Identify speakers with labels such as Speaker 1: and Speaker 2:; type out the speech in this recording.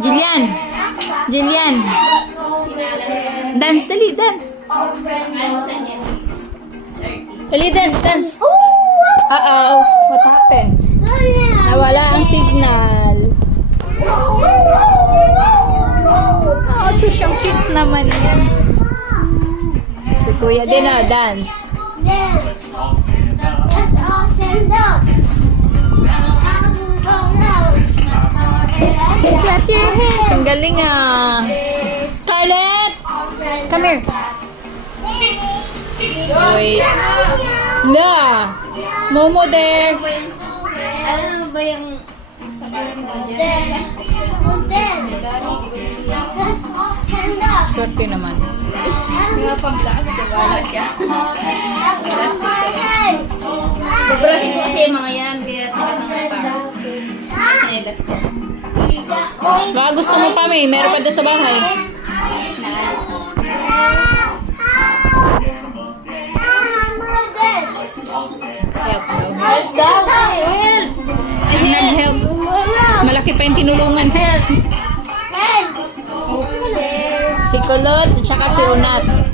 Speaker 1: Jillian. Jillian. Dance, dali, dance. Dali, dance, dance. Uh-oh. What happened? Nawala ang signal. Oh, sus, ang cute naman yan. Si Kuya din oh, dance. Clap your hands. Ang galing ah. Scarlett! Come here. Wait. Na. Momo there.
Speaker 2: Ano ba yung mo?
Speaker 1: Swerte naman.
Speaker 2: Mga paglakas, wala siya. Sobrasin ko kasi mga yan, kaya taga nang pa. Selas ko.
Speaker 1: Baka gusto mo pa may. Meron pa doon sa bahay. Help.
Speaker 2: Help! Help!
Speaker 1: Nag-help. Mas malaki pa yung tinulungan. Help. Si Kulot at saka si Unat.